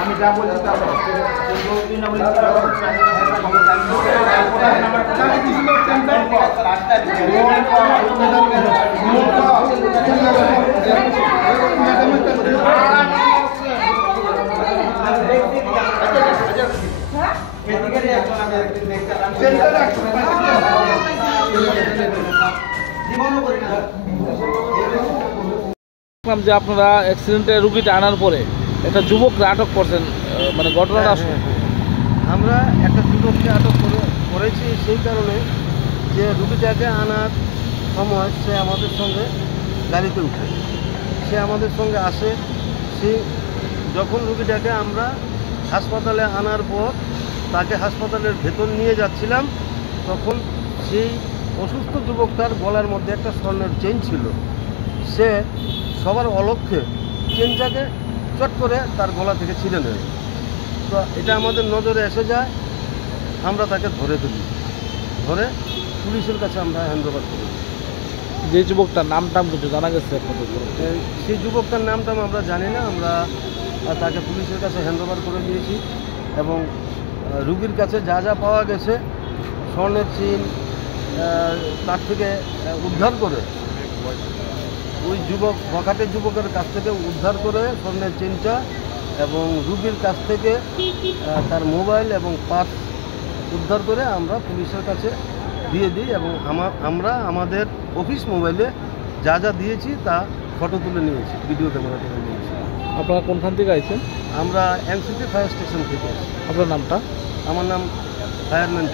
আমি যা বলছি তা যে আপনারা অ্যাক্সিডেন্টে রুগীটা আনার পরে একটা যুবককে আটক করছেন, মানে ঘটনাটা আমরা একটা যুবককে আটক করেছি সেই কারণে যে রুগীটাকে আনার সময় সে আমাদের সঙ্গে গাড়িতে উঠে সে আমাদের সঙ্গে আসে। সে যখন রুগীটাকে আমরা হাসপাতালে আনার পর তাকে হাসপাতালের ভেতর নিয়ে যাচ্ছিলাম, তখন সেই অসুস্থ যুবকটার গলার মধ্যে একটা স্বর্ণের চেইন ছিল। সে সবার অলক্ষ্যে চেনটাকে চট করে তার গলা থেকে ছিঁড়ে নেয়। তো এটা আমাদের নজরে এসে যায়, আমরা তাকে ধরে তুলি, ধরে পুলিশের কাছে আমরা হ্যান্ডওভার করি। যে যুবকটার নামটাম কিছু জানা গেছে? সেই যুবকটার নামটাম আমরা জানি না, আমরা তাকে পুলিশের কাছে হ্যান্ডওভার করে দিয়েছি এবং রুগীর কাছে যা যা পাওয়া গেছে স্বর্ণের চেইন তার থেকে উদ্ধার করে, ওই যুবক বখাটের যুবকের কাছ থেকে উদ্ধার করে স্বর্ণের চেইনটা এবং রুগীর কাছ থেকে তার মোবাইল এবং পার্স উদ্ধার করে আমরা পুলিশের কাছে দিয়ে দিই এবং আমরা আমাদের অফিস মোবাইলে যা যা দিয়েছি তা ফটো তুলে নিয়েছি, ভিডিও ক্যামেরা তুলে নিয়েছি। আপনারা কোনখান থেকে আইছেন? আমরা এনসিপি ফায়ার স্টেশন থেকে। আপনার নামটা? আমার নাম ফায়ারম্যান।